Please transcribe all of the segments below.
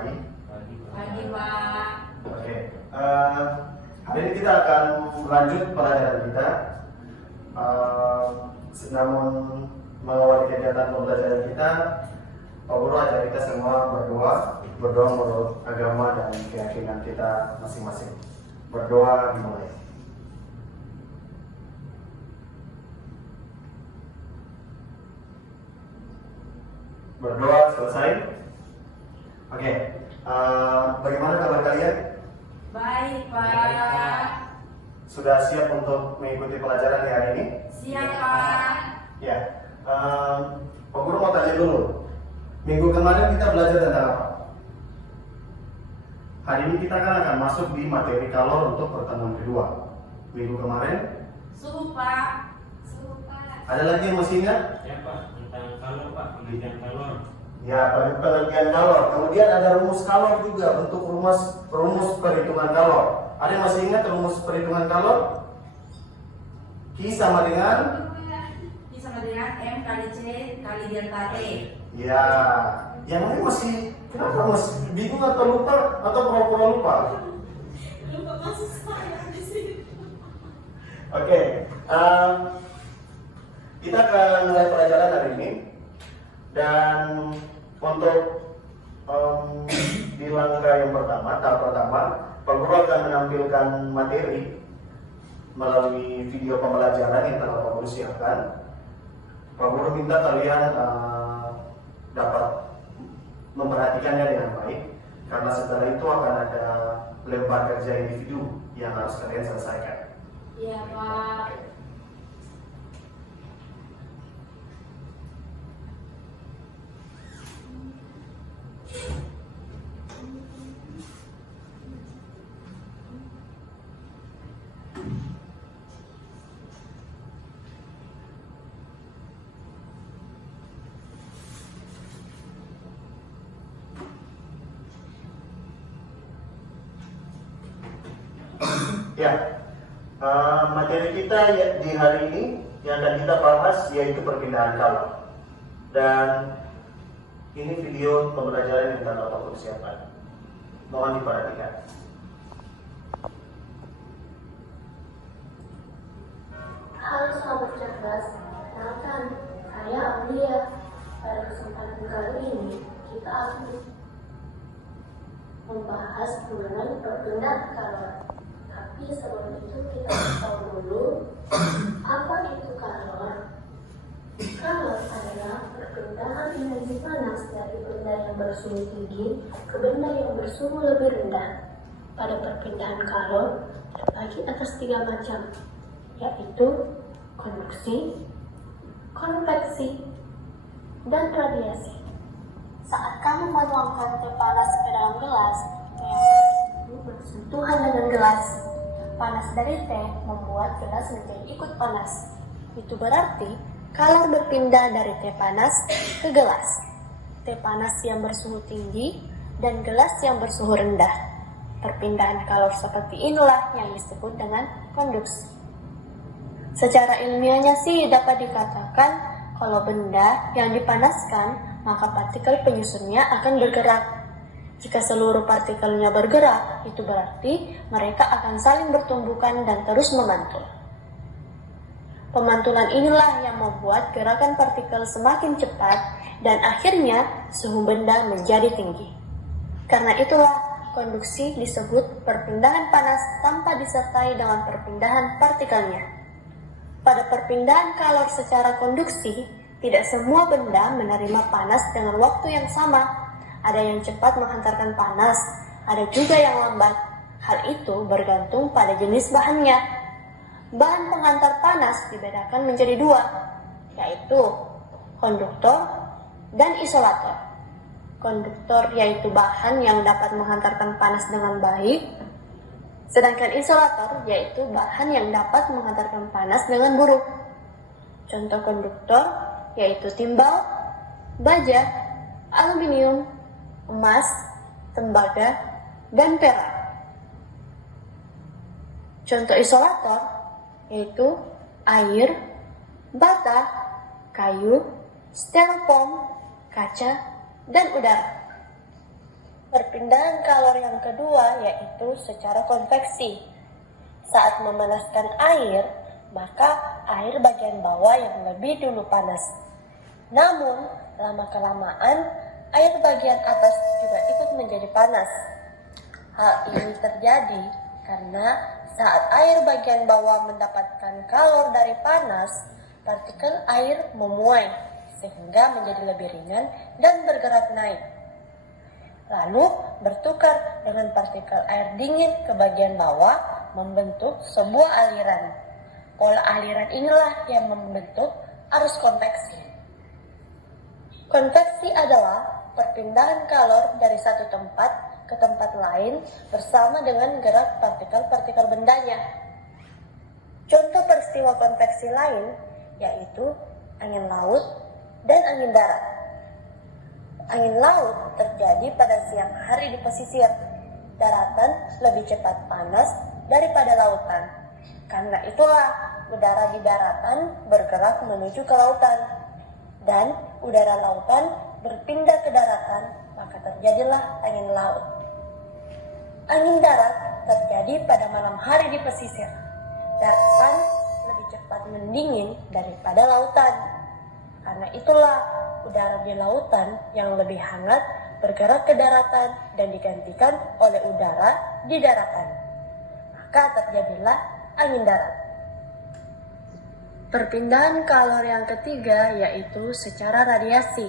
pagi. Pagi, Pak. Oke. Hari ini kita akan lanjut pelajaran kita. Namun mengawali kegiatan pembelajaran kita, Pak Guru ajak kita semua berdoa menurut agama dan keyakinan kita masing-masing. Berdoa dimulai. Berdoa selesai. Oke. Bagaimana kabar kalian? Baik, Pak. Sudah siap untuk mengikuti pelajaran hari ini? Siap, Pak. Ya. Pak Guru mau tanya dulu. Minggu kemarin kita belajar tentang apa? Hari ini kita akan masuk di materi kalor untuk pertemuan kedua. Minggu kemarin? Suhu, Pak. Suhu, Pak. Ada lagi yang masih ingat? Ya Pak, tentang kalor Pak, penelitian kalor. Ya, penelitian kalor. Kemudian ada rumus kalor juga, bentuk rumus perhitungan kalor. Ada yang masih ingat rumus perhitungan kalor? Q sama dengan? Ini sama dengan M kali C kali delta T. Ya, yang lain masih kenapa masih bingung atau lupa atau pura-pura lupa? Lupa masuk saya di sini. Oke, kita akan mulai pelajaran hari ini dan untuk di langkah yang pertama, tahap pertama, Pak Guru akan menampilkan materi melalui video pembelajaran yang telah Pak Guru siapkan. Pak Guru minta kalian dapat memperhatikannya dengan baik, karena setelah itu akan ada lembar kerja individu yang harus kalian selesaikan. Iya, Pak. Ya, materi kita di hari ini yang akan kita bahas yaitu perpindahan kalor. Dan ini video pembelajaran yang telah Pak Guru siapkan. Mohon diperhatikan. Halo sahabat cerdas, kenalkan, saya Aulia. Pada kesempatan kali ini, kita akan membahas mengenai perpindahan kalor. Tapi sebelum itu kita tahu dulu apa itu kalor. Kalor adalah perpindahan energi panas dari benda yang bersuhu tinggi ke benda yang bersuhu lebih rendah. Pada perpindahan kalor terbagi atas 3 macam, yaitu konduksi, konveksi, dan radiasi. Saat kamu menuangkan teh panas ke dalam gelas, teh itu bersentuhan dengan gelas. Panas dari teh membuat gelas menjadi ikut panas. Itu berarti kalor berpindah dari teh panas ke gelas. Teh panas yang bersuhu tinggi dan gelas yang bersuhu rendah. Perpindahan kalor seperti inilah yang disebut dengan konduksi. Secara ilmiahnya sih dapat dikatakan kalau benda yang dipanaskan, maka partikel penyusunnya akan bergerak. Jika seluruh partikelnya bergerak, itu berarti mereka akan saling bertumbukan dan terus memantul. Pemantulan inilah yang membuat gerakan partikel semakin cepat dan akhirnya suhu benda menjadi tinggi. Karena itulah konduksi disebut perpindahan panas tanpa disertai dengan perpindahan partikelnya. Pada perpindahan kalor secara konduksi, tidak semua benda menerima panas dengan waktu yang sama. Ada yang cepat menghantarkan panas, ada juga yang lambat. Hal itu bergantung pada jenis bahannya. Bahan penghantar panas dibedakan menjadi 2, yaitu konduktor dan isolator. Konduktor yaitu bahan yang dapat menghantarkan panas dengan baik, sedangkan isolator yaitu bahan yang dapat menghantarkan panas dengan buruk. Contoh konduktor yaitu timbal, baja, aluminium, emas, tembaga, dan perak. Contoh isolator yaitu air, bata, kayu, styrofoam, kaca, dan udara. Perpindahan kalor yang kedua yaitu secara konveksi. Saat memanaskan air, maka air bagian bawah yang lebih dulu panas. Namun, lama-kelamaan, air bagian atas juga ikut menjadi panas. Hal ini terjadi karena saat air bagian bawah mendapatkan kalor dari panas, partikel air memuai sehingga menjadi lebih ringan dan bergerak naik. Lalu bertukar dengan partikel air dingin ke bagian bawah membentuk sebuah aliran. Pola aliran inilah yang membentuk arus konveksi. Konveksi adalah perpindahan kalor dari satu tempat ke tempat lain bersama dengan gerak partikel-partikel bendanya. Contoh peristiwa konveksi lain yaitu angin laut dan angin darat. Angin laut terjadi pada siang hari di pesisir. Daratan lebih cepat panas daripada lautan. Karena itulah udara di daratan bergerak menuju ke lautan. Dan udara lautan berpindah ke daratan, maka terjadilah angin laut. Angin darat terjadi pada malam hari di pesisir. Daratan lebih cepat mendingin daripada lautan. Karena itulah udara di lautan yang lebih hangat bergerak ke daratan dan digantikan oleh udara di daratan. Maka terjadilah angin darat. Perpindahan kalor yang ketiga yaitu secara radiasi.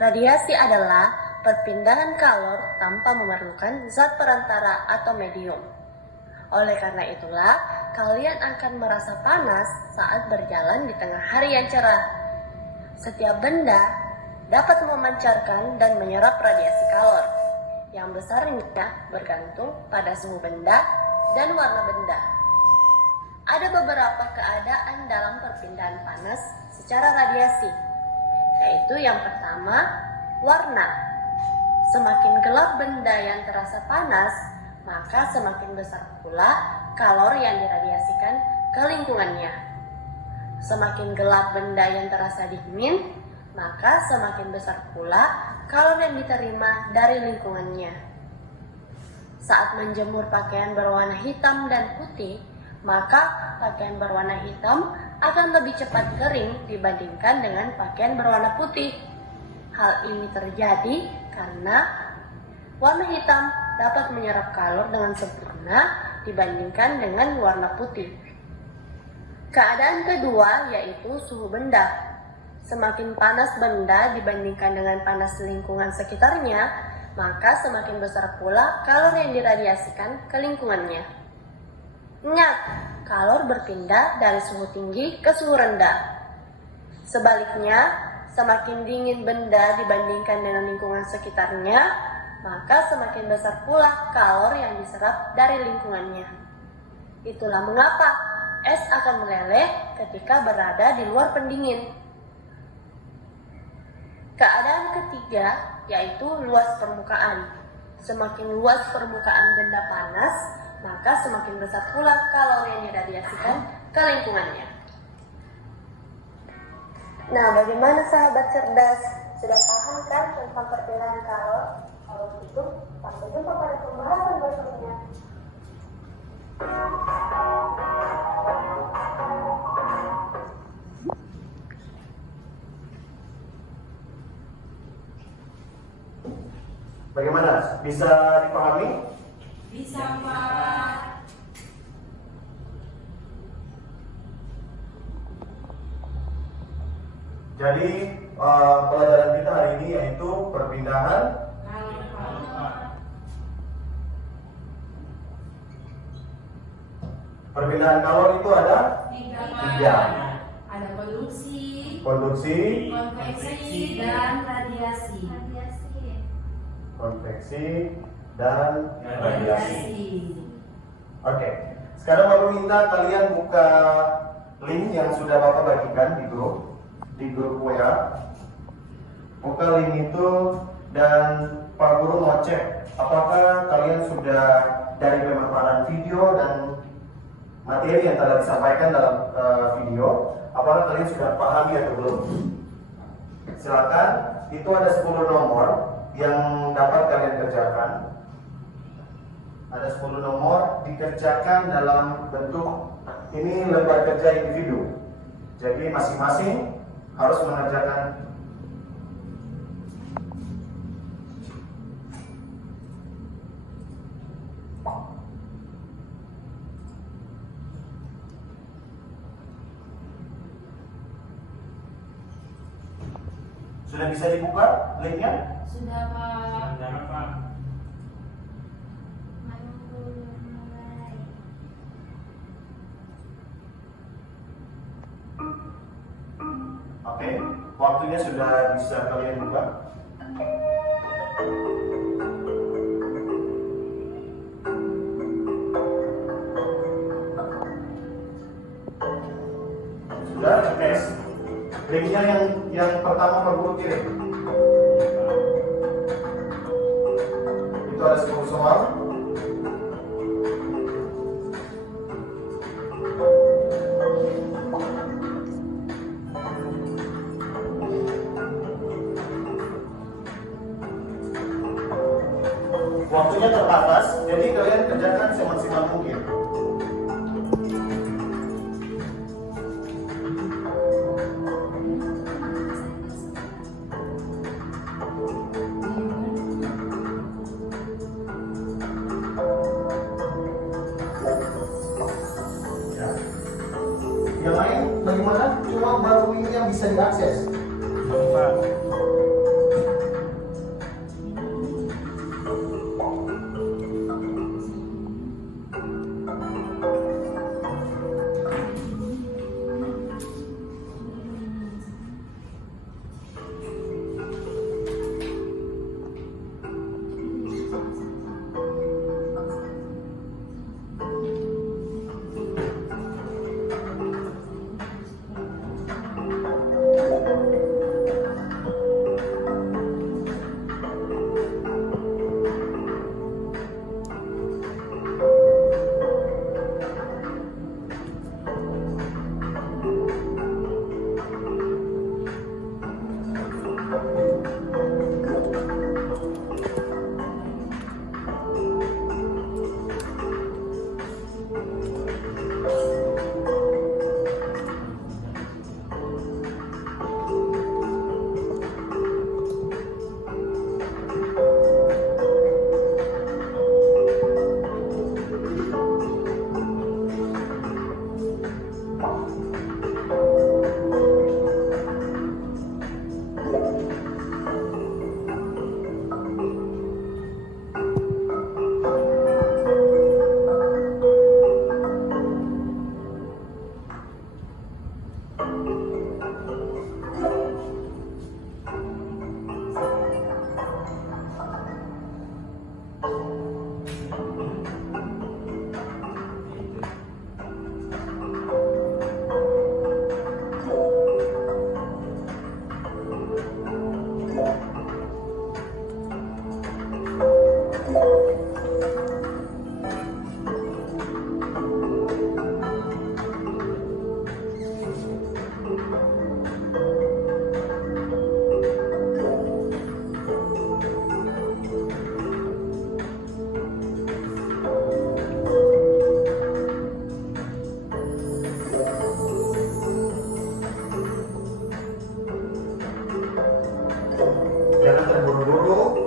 Radiasi adalah perpindahan kalor tanpa memerlukan zat perantara atau medium. Oleh karena itulah, kalian akan merasa panas saat berjalan di tengah hari yang cerah. Setiap benda dapat memancarkan dan menyerap radiasi kalor. Yang besarnya bergantung pada suhu benda dan warna benda. Ada beberapa keadaan dalam perpindahan panas secara radiasi, yaitu yang pertama, warna. Semakin gelap benda yang terasa panas, maka semakin besar pula kalor yang diradiasikan ke lingkungannya. Semakin gelap benda yang terasa dingin, maka semakin besar pula kalor yang diterima dari lingkungannya. Saat menjemur pakaian berwarna hitam dan putih, maka pakaian berwarna hitam akan lebih cepat kering dibandingkan dengan pakaian berwarna putih. Hal ini terjadi karena warna hitam dapat menyerap kalor dengan sempurna dibandingkan dengan warna putih. Keadaan kedua yaitu suhu benda. Semakin panas benda dibandingkan dengan panas lingkungan sekitarnya, maka semakin besar pula kalor yang diradiasikan ke lingkungannya. Ingat, kalor berpindah dari suhu tinggi ke suhu rendah. Sebaliknya, semakin dingin benda dibandingkan dengan lingkungan sekitarnya, maka semakin besar pula kalor yang diserap dari lingkungannya. Itulah mengapa es akan meleleh ketika berada di luar pendingin. Keadaan ketiga yaitu luas permukaan. Semakin luas permukaan benda panas, maka semakin besar pula kalor yang diradiasikan ke lingkungannya. Nah, bagaimana sahabat cerdas? Sudah paham kan tentang perpindahan kalor? Kalau begitu, sampai jumpa pada pembahasan berikutnya. Bagaimana? Bisa dipahami? Bisa, Pak. Jadi pelajaran kita hari ini yaitu perpindahan kalor itu ada tiga. Ada konduksi, Konduksi, konveksi, dan radiasi. konveksi, dan radiasi. Oke, sekarang Bapak minta kalian buka link yang sudah Bapak bagikan di grup WA. Buka link itu dan Pak Guru mau cek apakah kalian sudah dari pemaparan video dan materi yang telah disampaikan dalam video, apakah kalian sudah pahami atau belum? Silakan, itu ada 10 nomor yang dapat kalian kerjakan. Ada 10 nomor dikerjakan dalam bentuk ini lembar kerja individu. Jadi masing-masing harus mengerjakan Sudah bisa dibuka linknya? Sudah Pak. Saudara Pak. Mulai. Oke, waktunya sudah bisa kalian buka. Sudah, tes. Linknya yang pertama Pak Guru kirim. Itu ada 10 soal. Waktunya terbatas, jadi kalian kerjakan semaksimal mungkin. Ya. Yang lain bagaimana? Cuma baru ini yang bisa diakses. Pak. Jangan terburu-buru,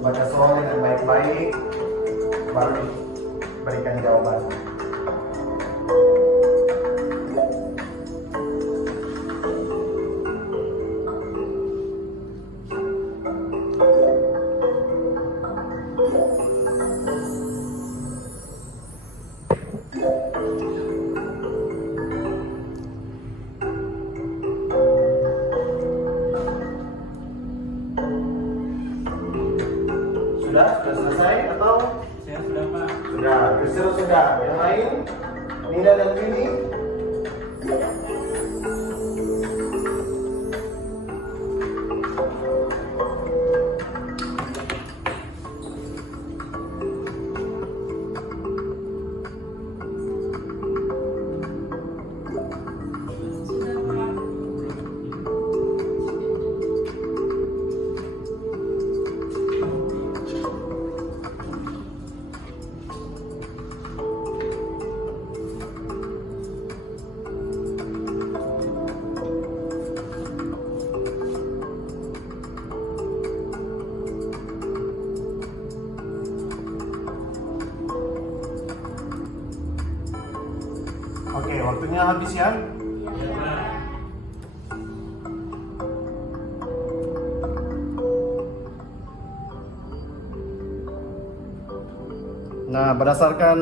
baca soal dengan baik-baik, baru berikan jawaban. Sudah selesai atau Saya sudah Pak. sudah? Yusril sudah. Yang lain, Nina dan Willy. Sudah Pak. Oke, waktunya habis ya. Ya, Pak. Nah, berdasarkan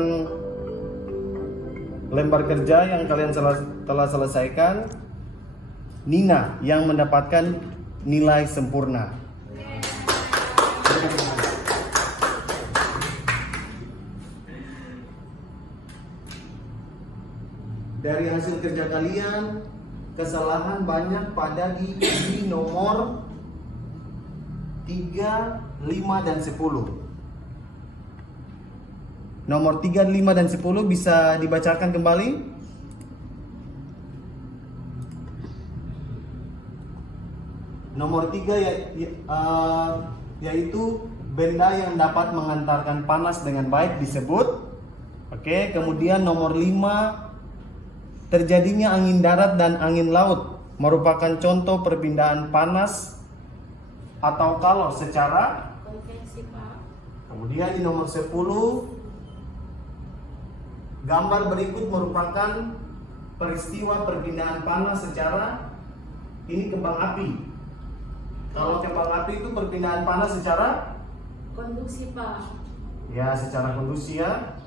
lembar kerja yang kalian telah selesaikan, Nina yang mendapatkan nilai sempurna. Dari hasil kerja kalian, kesalahan banyak pada di nomor 3, 5, dan 10. Nomor 3, 5, dan 10 bisa dibacakan kembali. Nomor 3 yaitu benda yang dapat mengantarkan panas dengan baik disebut. Oke, kemudian nomor 5, terjadinya angin darat dan angin laut merupakan contoh perpindahan panas atau kalor secara Konvensi, Pak. Kemudian di nomor 10, gambar berikut merupakan peristiwa perpindahan panas secara ini kembang api. Kalau kembang api itu perpindahan panas secara Konduksi, Pak. ya secara konduksi ya.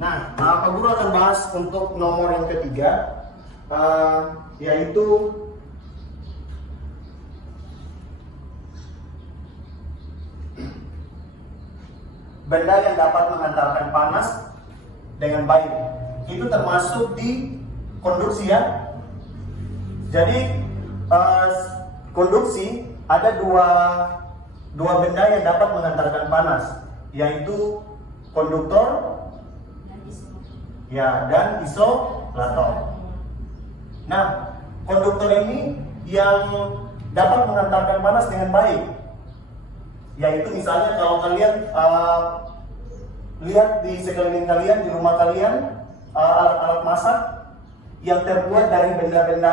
Nah, Pak Guru akan bahas untuk nomor yang ketiga, yaitu benda yang dapat mengantarkan panas dengan baik. Itu termasuk di konduksi ya. Jadi konduksi ada dua benda yang dapat mengantarkan panas, yaitu konduktor Dan iso. ya dan isolator. Nah, konduktor ini yang dapat mengantarkan panas dengan baik, yaitu misalnya kalau kalian lihat di sekeliling kalian, di rumah kalian, alat-alat masak yang terbuat dari benda-benda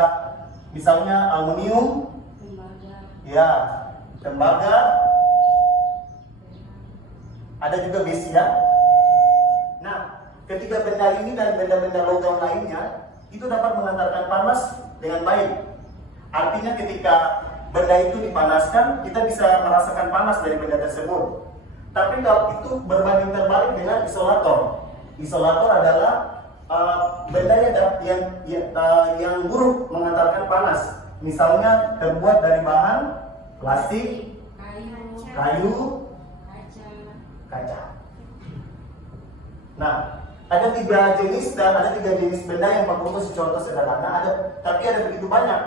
misalnya aluminium, Tembaga. ya tembaga, ada juga besi ya. Nah, ketiga benda ini dan benda-benda logam lainnya itu dapat mengantarkan panas dengan baik. Artinya ketika benda itu dipanaskan, kita bisa merasakan panas dari benda tersebut. Tapi kalau itu berbanding terbalik dengan isolator. Isolator adalah benda yang buruk mengantarkan panas. Misalnya terbuat dari bahan plastik, kayu, kaca. Nah, ada tiga jenis benda yang Pak Guru kasih contoh sederhana. Tapi ada begitu banyak.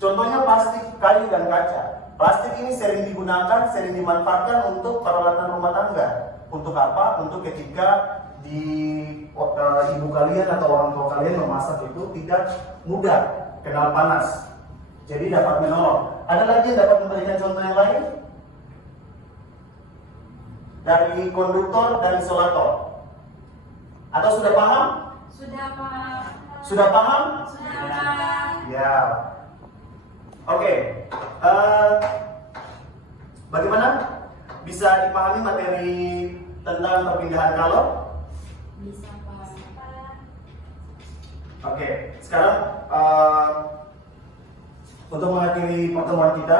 Contohnya plastik, kayu, dan kaca. Plastik ini sering digunakan, sering dimanfaatkan untuk peralatan rumah tangga. Untuk apa? Untuk ketika di ibu kalian atau orang tua kalian memasak itu tidak mudah kenal panas. Jadi dapat menolong. Ada lagi yang dapat memberikan contoh yang lain? Dari konduktor dan isolator. Atau sudah paham? Sudah, Pak. Sudah paham? Sudah, Pak. Ya. Oke. Bagaimana? Bisa dipahami materi tentang perpindahan kalor? Bisa, Pak. Oke. Sekarang untuk mengakhiri pertemuan kita,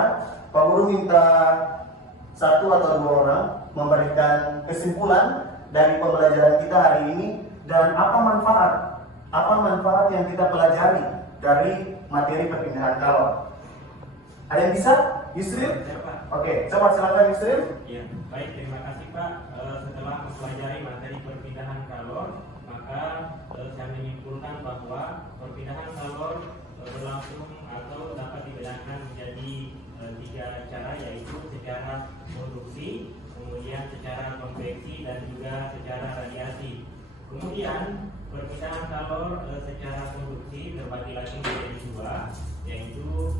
Pak Guru minta satu atau dua orang memberikan kesimpulan dari pembelajaran kita hari ini dan apa manfaat yang kita pelajari dari materi perpindahan kalor. Ada yang bisa? Yusril? Ya, Pak. Oke, coba silakan Yusril. Ya, baik, terima kasih Pak. Setelah mempelajari materi perpindahan kalor, maka saya menyimpulkan bahwa perpindahan kalor berlangsung atau dapat dibedakan menjadi tiga cara, yaitu secara konduksi, kemudian secara konveksi, dan juga secara radiasi. Kemudian perpindahan kalor secara konduksi terbagi lagi menjadi dua, yaitu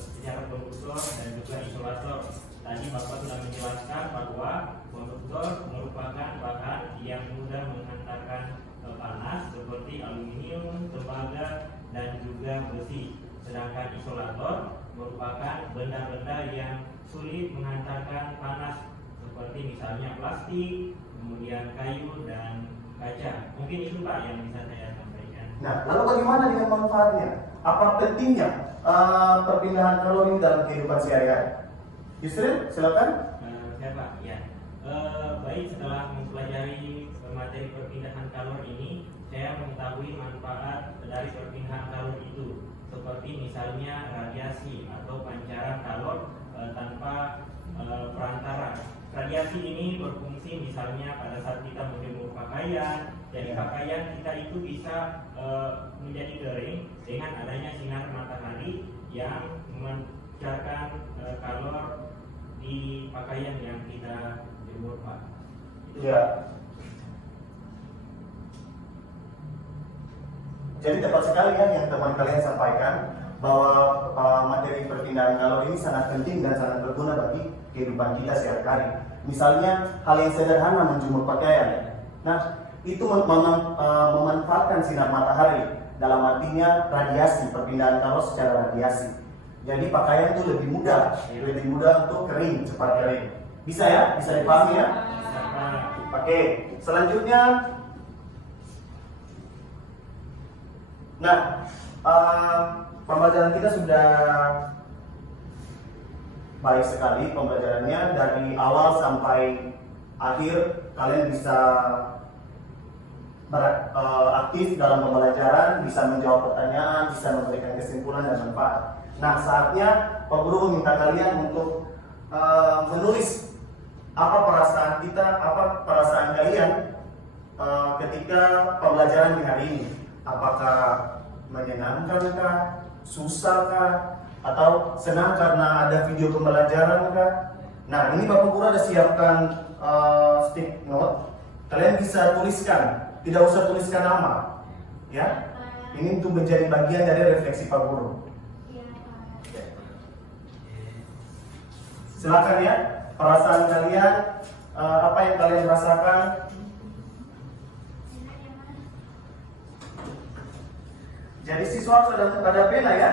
secara konduktor dan juga isolator. Tadi Bapak sudah menjelaskan bahwa konduktor merupakan bahan yang mudah mengantarkan panas seperti aluminium, tembaga, dan juga besi. Sedangkan isolator merupakan benda-benda yang sulit mengantarkan panas seperti misalnya plastik, kemudian kayu, dan kaca. Mungkin itu Pak yang bisa saya sampaikan. Nah, lalu bagaimana dengan manfaatnya? Apa pentingnya perpindahan kalori dalam kehidupan sehari-hari? Yusril, silakan. Saya Pak, ya. Baik, setelah mempelajari materi perpindahan kalori ini, saya mengetahui manfaat dari perpindahan kalori itu, seperti misalnya radiasi atau pancaran kalor tanpa perantara. Radiasi ini berfungsi misalnya pada saat kita menjemur pakaian, jadi pakaian kita itu bisa menjadi kering dengan adanya sinar matahari yang memancarkan kalor di pakaian yang kita jemur, Pak. Ya. Jadi tepat sekali kan yang teman kalian sampaikan bahwa materi perpindahan kalori ini sangat penting dan sangat berguna bagi kehidupan kita sehari-hari. Misalnya hal yang sederhana menjemur pakaian. Nah, itu memanfaatkan sinar matahari, dalam artinya radiasi, perpindahan kalori secara radiasi. Jadi pakaian itu lebih mudah untuk kering, cepat kering. Bisa ya? Bisa dipahami ya? Oke, selanjutnya. Nah, pembelajaran kita sudah baik sekali pembelajarannya, dari awal sampai akhir kalian bisa aktif dalam pembelajaran, bisa menjawab pertanyaan, bisa memberikan kesimpulan dan manfaat. Nah, saatnya Pak Guru meminta kalian untuk menulis apa perasaan kita, apa perasaan kalian ketika pembelajaran di hari ini. Apakah menyenangkankah, susahkah, atau senang karena ada video pembelajaran kah? Nah, ini Bapak Guru ada siapkan stick note. Kalian bisa tuliskan, tidak usah tuliskan nama, ya. Ini untuk menjadi bagian dari refleksi Pak Guru. Silakan ya, perasaan kalian, apa yang kalian rasakan. Jadi siswa sudah ada pena ya.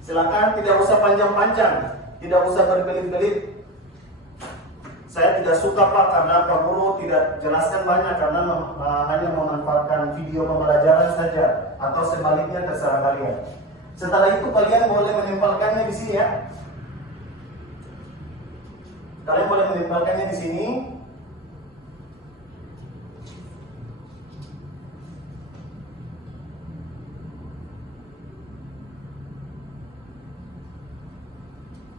Silakan, tidak usah panjang-panjang, tidak usah berbelit-belit. Saya tidak suka Pak karena Pak Guru tidak jelaskan banyak, karena hanya memanfaatkan video pembelajaran saja, atau sebaliknya terserah kalian. Setelah itu kalian boleh menempelkannya di sini ya. Kalian boleh menempelkannya di sini.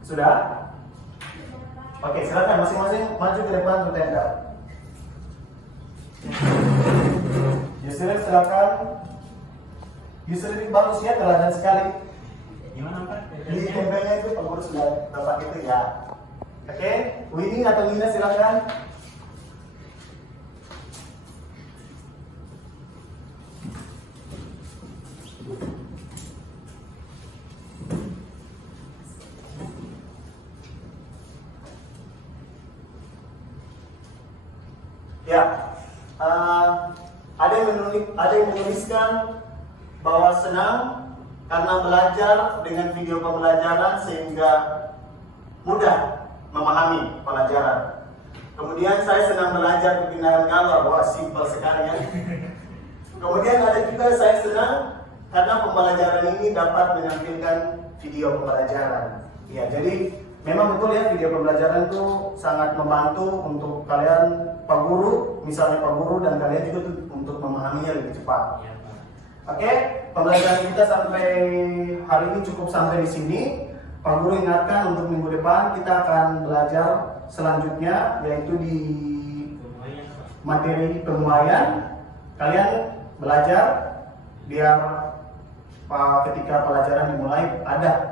Sudah? Oke, silakan masing-masing maju ke depan untuk tenda. Yusril silakan. Yusril ini bagus ya, teladan sekali. Gimana Pak? Di tempelnya itu Pak Guru sudah dapat itu ya. Oke, Winnie atau Nina silakan. Ya, ada yang menuliskan bahwa senang karena belajar dengan video pembelajaran sehingga mudah memahami pelajaran. Kemudian saya senang belajar perpindahan kalor, wah simpel sekali ya. Kemudian ada juga saya senang karena pembelajaran ini dapat menampilkan video pembelajaran. Ya, jadi memang betul ya, video pembelajaran itu sangat membantu untuk kalian Pak Guru, misalnya Pak Guru dan kalian juga tuh untuk memahaminya lebih cepat. Oke, pembelajaran kita sampai hari ini cukup sampai di sini. Pak Guru ingatkan untuk minggu depan kita akan belajar selanjutnya, yaitu di materi penguaian. Kalian belajar biar ketika pelajaran dimulai ada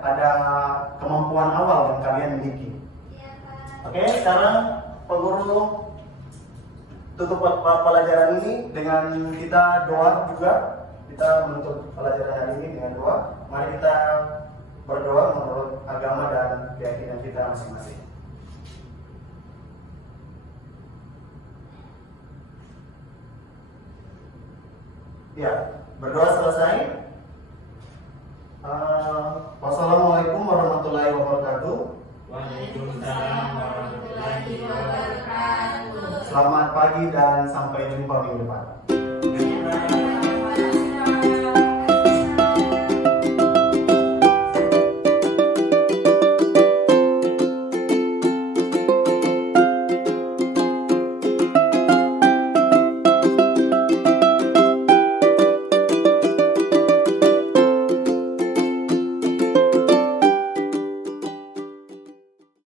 kemampuan awal yang kalian miliki. Oke, sekarang Pak Guru tutup pelajaran ini dengan kita doa juga. Kita menutup pelajaran hari ini dengan doa. Mari kita berdoa menurut agama dan keyakinan kita masing-masing. Ya, berdoa selesai. Wassalamualaikum warahmatullahi wabarakatuh. Waalaikumsalam warahmatullahi lagi dan sampai jumpa minggu depan.